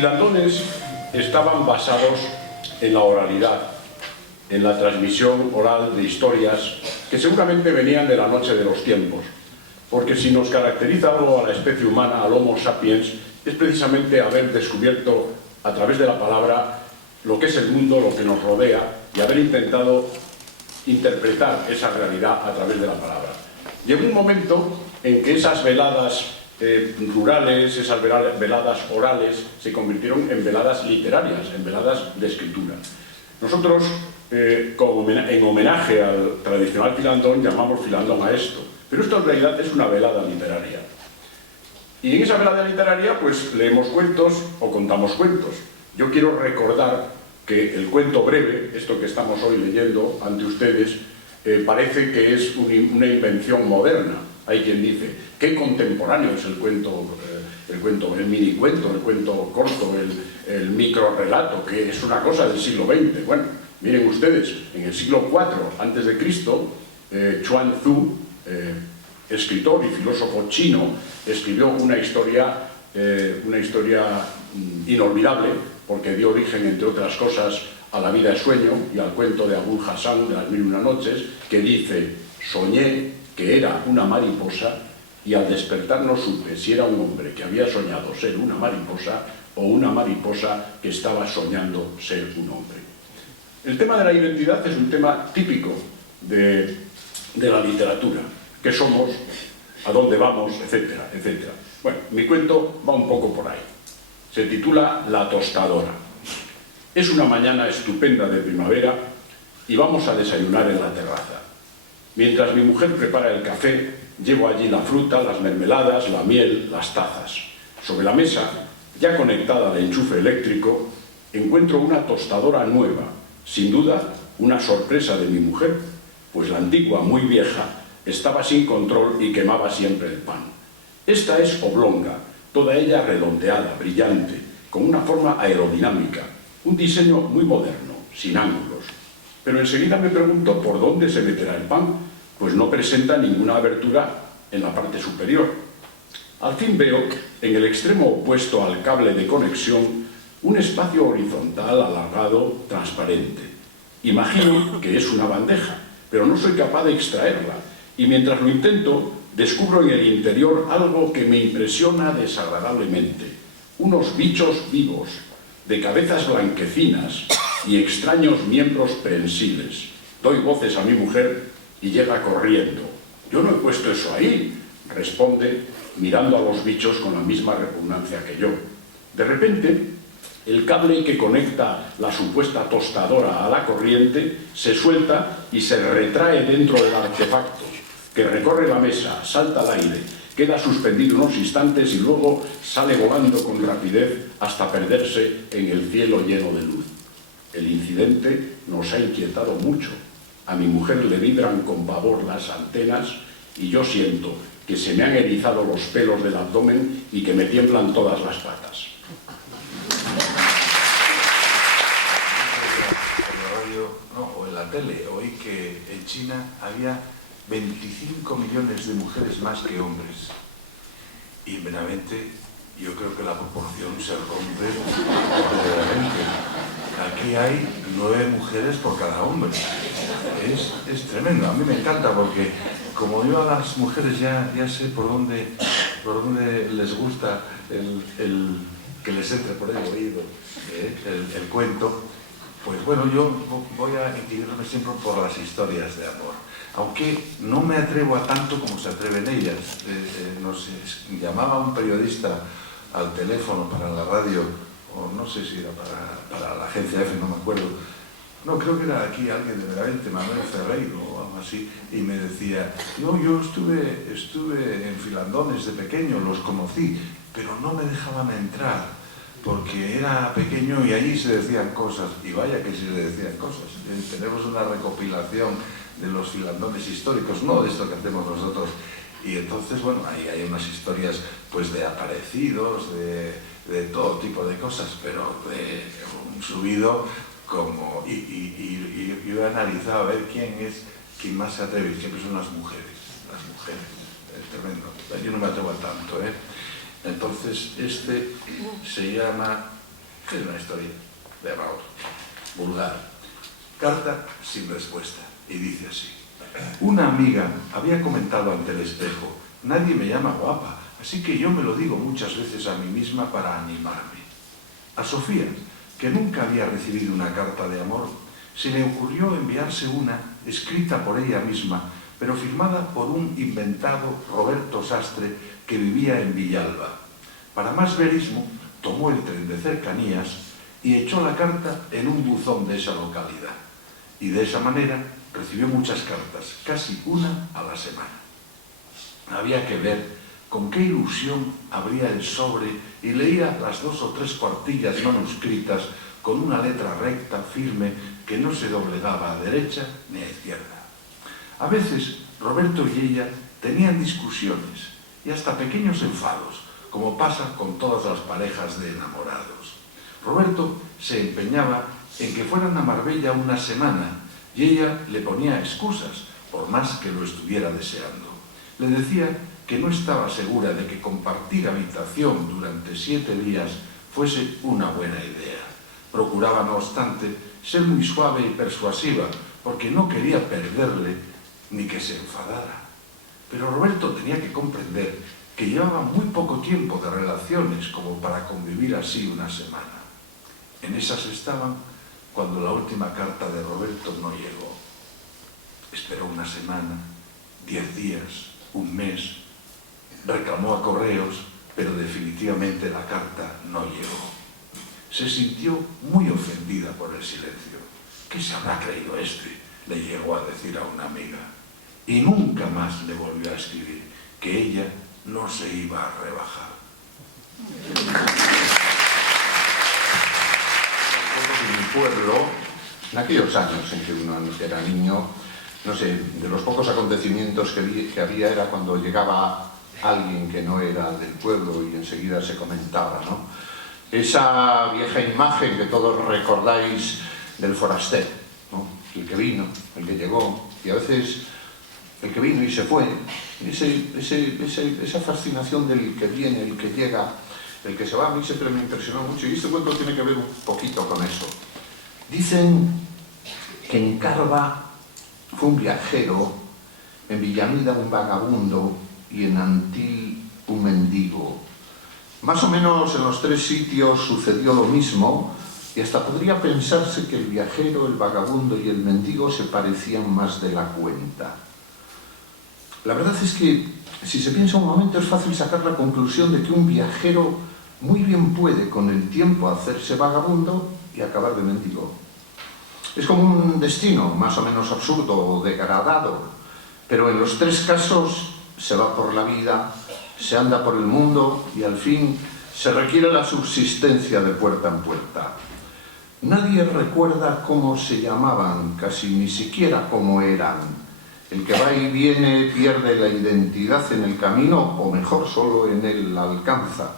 filandones estaban basados en la oralidad, en la transmisión oral de historias que seguramente venían de la noche de los tiempos, porque si nos caracteriza algo a la especie humana, al Homo sapiens, es precisamente haber descubierto a través de la palabra lo que es el mundo, lo que nos rodea, y haber intentado interpretar esa realidad a través de la palabra. Llegó un momento en que esas veladas rurales, esas veladas orales, se convirtieron en veladas literarias, en veladas de escritura. Nosotros, en homenaje al tradicional filandón, llamamos filandón a esto, pero esto en realidad es una velada literaria. Y en esa velada literaria, pues leemos cuentos o contamos cuentos. Yo quiero recordar que el cuento breve, esto que estamos hoy leyendo ante ustedes, parece que es una invención moderna. Hay quien dice, qué contemporáneo es el cuento, el minicuento, el cuento corto, el microrrelato, que es una cosa del siglo XX. Bueno, miren ustedes, en el siglo IV a.C., Chuang Tzu, escritor y filósofo chino, escribió una historia inolvidable, porque dio origen, entre otras cosas, a La vida es sueño y al cuento de Abul Hassan de las 1001 noches, que dice, soñé que era una mariposa y al despertar no supe si era un hombre que había soñado ser una mariposa o una mariposa que estaba soñando ser un hombre. El tema de la identidad es un tema típico de la literatura. ¿Qué somos? ¿A dónde vamos? Etcétera, etcétera. Bueno, mi cuento va un poco por ahí. Se titula La tostadora. Es una mañana estupenda de primavera y vamos a desayunar en la terraza. Mientras mi mujer prepara el café, llevo allí la fruta, las mermeladas, la miel, las tazas. Sobre la mesa, ya conectada al enchufe eléctrico, encuentro una tostadora nueva, sin duda una sorpresa de mi mujer, pues la antigua, muy vieja, estaba sin control y quemaba siempre el pan. Esta es oblonga, toda ella redondeada, brillante, con una forma aerodinámica, un diseño muy moderno, sin ángulos. Pero enseguida me pregunto por dónde se meterá el pan, pues no presenta ninguna abertura en la parte superior. Al fin veo, en el extremo opuesto al cable de conexión, un espacio horizontal, alargado, transparente. Imagino que es una bandeja, pero no soy capaz de extraerla, y mientras lo intento, descubro en el interior algo que me impresiona desagradablemente. Unos bichos vivos, de cabezas blanquecinas y extraños miembros prensiles. Doy voces a mi mujer y llega corriendo. «Yo no he puesto eso ahí», responde, mirando a los bichos con la misma repugnancia que yo. De repente, el cable que conecta la supuesta tostadora a la corriente se suelta y se retrae dentro del artefacto, que recorre la mesa, salta al aire, queda suspendido unos instantes y luego sale volando con rapidez hasta perderse en el cielo lleno de luz. El incidente nos ha inquietado mucho. A mi mujer le vibran con pavor las antenas y yo siento que se me han erizado los pelos del abdomen y que me tiemblan todas las patas. En la radio, o en la tele, oí que en China había 25 millones de mujeres más que hombres. Y verdaderamente yo creo que la proporción se rompe verdaderamente. Aquí hay 9 mujeres por cada hombre. Es tremendo. A mí me encanta porque como yo a las mujeres ya sé por dónde les gusta que les entre por el oído el cuento, pues bueno, yo voy a inclinarme siempre por las historias de amor. Aunque no me atrevo a tanto como se atreven ellas. Nos llamaba un periodista al teléfono para la radio, o no sé si era para la agencia F, no me acuerdo. No, creo que era aquí alguien de Benavente, Manuel Ferreiro o algo así, y me decía, no, yo estuve en filandones de pequeño, los conocí, pero no me dejaban entrar, porque era pequeño y allí se decían cosas, y vaya que se le decían cosas. Tenemos una recopilación de los filandones históricos, no de esto que hacemos nosotros, y entonces, bueno, ahí hay unas historias pues de aparecidos, de todo tipo de cosas, pero de un subido como... Y yo he analizado a ver quién más se atreve, y siempre son las mujeres, es tremendo. Yo no me atrevo a tanto, ¿eh? Entonces, este se llama Es una historia de error, vulgar. Carta sin respuesta. Y dice así. Una amiga había comentado ante el espejo: nadie me llama guapa, así que yo me lo digo muchas veces a mí misma para animarme. A Sofía, que nunca había recibido una carta de amor, se le ocurrió enviarse una escrita por ella misma, pero firmada por un inventado Roberto Sastre que vivía en Villalba. Para más verismo, tomó el tren de cercanías y echó la carta en un buzón de esa localidad. Y de esa manera recibió muchas cartas, casi una a la semana. Había que ver con qué ilusión abría el sobre y leía las 2 o 3 cuartillas manuscritas con una letra recta, firme, que no se doblegaba a derecha ni a izquierda. A veces Roberto y ella tenían discusiones y hasta pequeños enfados, como pasa con todas las parejas de enamorados. Roberto se empeñaba en que fueran a Marbella una semana y ella le ponía excusas, por más que lo estuviera deseando. Le decía que no estaba segura de que compartir habitación durante 7 días fuese una buena idea. Procuraba, no obstante, ser muy suave y persuasiva, porque no quería perderle ni que se enfadara. Pero Roberto tenía que comprender que llevaba muy poco tiempo de relaciones como para convivir así una semana. En esas estaban cuando la última carta de Roberto no llegó. Esperó una semana, 10 días, un mes, reclamó a correos, pero definitivamente la carta no llegó. Se sintió muy ofendida por el silencio. ¿Qué se habrá creído este?, le llegó a decir a una amiga. Y nunca más le volvió a escribir, que ella no se iba a rebajar. En mi pueblo, en aquellos años en que uno era niño, no sé, de los pocos acontecimientos que había era cuando llegaba alguien que no era del pueblo y enseguida se comentaba, ¿no? Esa vieja imagen que todos recordáis del forastero, ¿no? El que vino, el que llegó, y a veces el que vino y se fue, esa fascinación del que viene, el que llega, el que se va, a mí siempre me impresionó mucho, y este cuento tiene que ver un poquito con eso. Dicen que en Carva fue un viajero, en Villamida un vagabundo y en Antil un mendigo. Más o menos en los 3 sitios sucedió lo mismo, y hasta podría pensarse que el viajero, el vagabundo y el mendigo se parecían más de la cuenta. La verdad es que, si se piensa un momento, es fácil sacar la conclusión de que un viajero muy bien puede con el tiempo hacerse vagabundo y acabar de mendigo. Es como un destino más o menos absurdo o degradado, pero en los 3 casos se va por la vida, se anda por el mundo y al fin se requiere la subsistencia de puerta en puerta. Nadie recuerda cómo se llamaban, casi ni siquiera cómo eran. El que va y viene pierde la identidad en el camino, o mejor, solo en él la alcanza.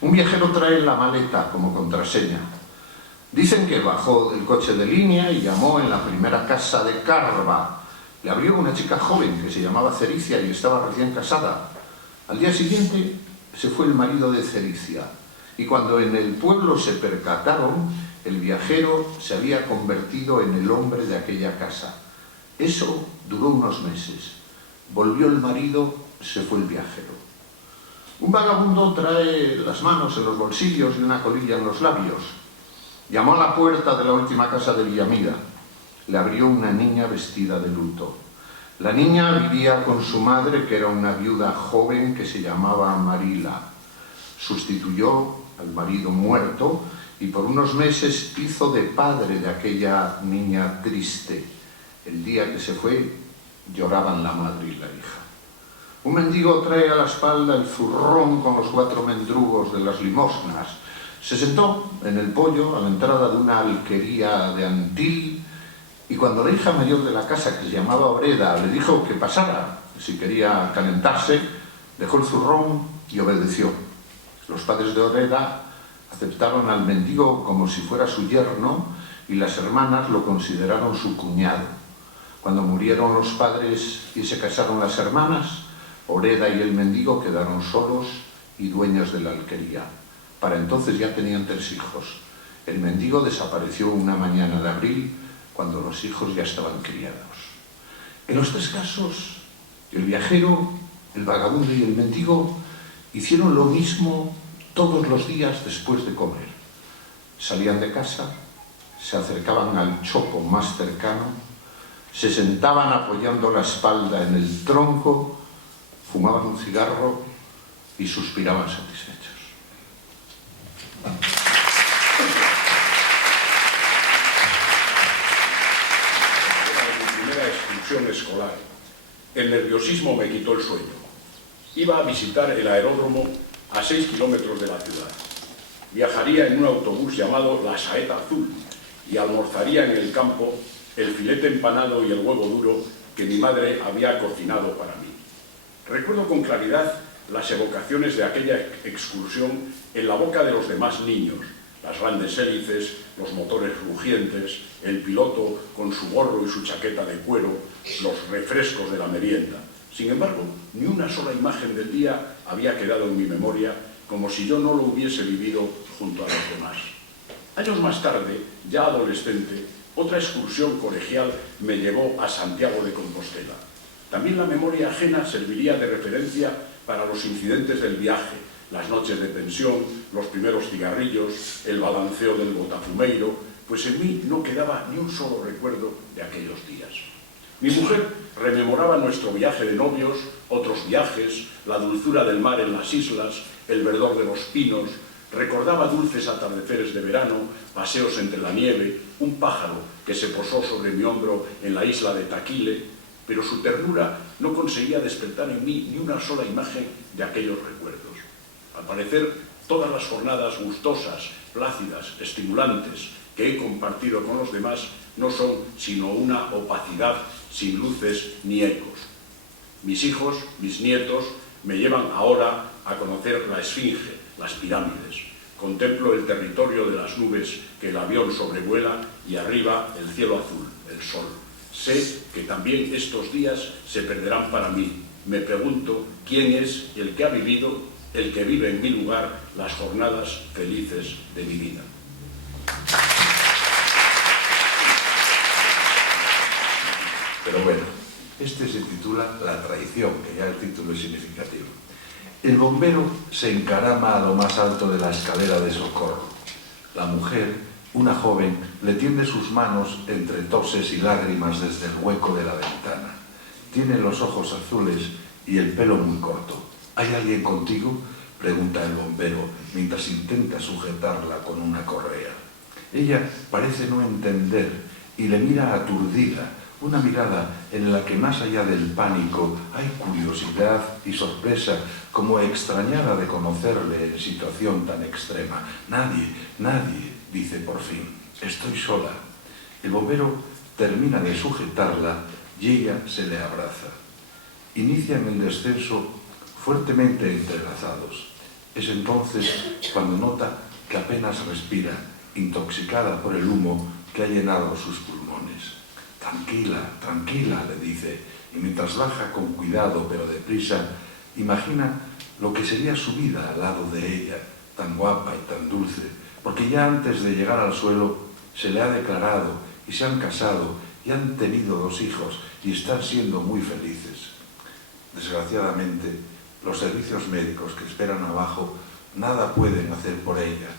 Un viajero trae la maleta como contraseña. Dicen que bajó del coche de línea y llamó en la primera casa de Carva. Le abrió una chica joven que se llamaba Cericia y estaba recién casada. Al día siguiente se fue el marido de Cericia, y cuando en el pueblo se percataron, el viajero se había convertido en el hombre de aquella casa. Eso duró unos meses. Volvió el marido, se fue el viajero. Un vagabundo trae las manos en los bolsillos y una colilla en los labios. Llamó a la puerta de la última casa de Villamida. Le abrió una niña vestida de luto. La niña vivía con su madre, que era una viuda joven que se llamaba Marila. Sustituyó al marido muerto y por unos meses hizo de padre de aquella niña triste. El día que se fue, lloraban la madre y la hija. Un mendigo trae a la espalda el zurrón con los 4 mendrugos de las limosnas. Se sentó en el poyo a la entrada de una alquería de Antil, y cuando la hija mayor de la casa, que se llamaba Oreda, le dijo que pasara si quería calentarse, dejó el zurrón y obedeció. Los padres de Oreda aceptaron al mendigo como si fuera su yerno y las hermanas lo consideraron su cuñado. Cuando murieron los padres y se casaron las hermanas, Oreda y el mendigo quedaron solos y dueños de la alquería. Para entonces ya tenían 3 hijos. El mendigo desapareció una mañana de abril, cuando los hijos ya estaban criados. En los 3 casos, el viajero, el vagabundo y el mendigo hicieron lo mismo todos los días después de comer. Salían de casa, se acercaban al chopo más cercano, se sentaban apoyando la espalda en el tronco, fumaban un cigarro y suspiraban satisfechos. En mi primera excursión escolar, el nerviosismo me quitó el sueño. Iba a visitar el aeródromo a 6 kilómetros de la ciudad. Viajaría en un autobús llamado La Saeta Azul y almorzaría en el campo el filete empanado y el huevo duro que mi madre había cocinado para mí. Recuerdo con claridad las evocaciones de aquella excursión en la boca de los demás niños, las grandes hélices, los motores rugientes, el piloto con su gorro y su chaqueta de cuero, los refrescos de la merienda. Sin embargo, ni una sola imagen del día había quedado en mi memoria, como si yo no lo hubiese vivido junto a los demás. Años más tarde, ya adolescente, otra excursión colegial me llevó a Santiago de Compostela. También la memoria ajena serviría de referencia para los incidentes del viaje, las noches de pensión, los primeros cigarrillos, el balanceo del botafumeiro, pues en mí no quedaba ni un solo recuerdo de aquellos días. Mi mujer rememoraba nuestro viaje de novios, otros viajes, la dulzura del mar en las islas, el verdor de los pinos, recordaba dulces atardeceres de verano, paseos entre la nieve, un pájaro que se posó sobre mi hombro en la isla de Taquile, pero su ternura no conseguía despertar en mí ni una sola imagen de aquellos recuerdos. Al parecer, todas las jornadas gustosas, plácidas, estimulantes que he compartido con los demás no son sino una opacidad sin luces ni ecos. Mis hijos, mis nietos, me llevan ahora a conocer la Esfinge, las pirámides. Contemplo el territorio de las nubes que el avión sobrevuela y arriba el cielo azul, el sol. Sé que también estos días se perderán para mí. Me pregunto quién es el que ha vivido, el que vive en mi lugar, las jornadas felices de mi vida. Pero bueno, este se titula La traición, que ya el título es significativo. El bombero se encarama a lo más alto de la escalera de socorro. La mujer, una joven, le tiende sus manos entre toses y lágrimas desde el hueco de la ventana. Tiene los ojos azules y el pelo muy corto. ¿Hay alguien contigo?, pregunta el bombero mientras intenta sujetarla con una correa. Ella parece no entender y le mira aturdida, una mirada en la que más allá del pánico hay curiosidad y sorpresa, como extrañada de conocerle en situación tan extrema. Nadie, dice por fin, estoy sola. El bombero termina de sujetarla y ella se le abraza. Inician el descenso fuertemente entrelazados. Es entonces cuando nota que apenas respira, intoxicada por el humo que ha llenado sus pulmones. Tranquila, le dice, y mientras baja con cuidado pero deprisa, imagina lo que sería su vida al lado de ella, tan guapa y tan dulce, porque ya antes de llegar al suelo se le ha declarado y se han casado y han tenido 2 hijos y están siendo muy felices. Desgraciadamente, los servicios médicos que esperan abajo nada pueden hacer por ella,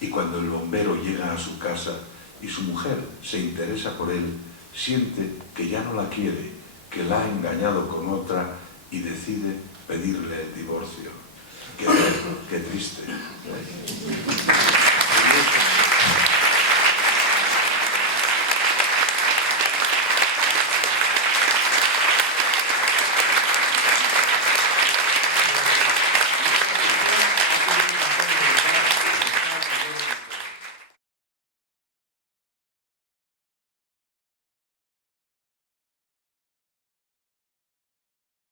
y cuando el bombero llega a su casa y su mujer se interesa por él, siente que ya no la quiere, que la ha engañado con otra y decide pedirle el divorcio. Qué triste.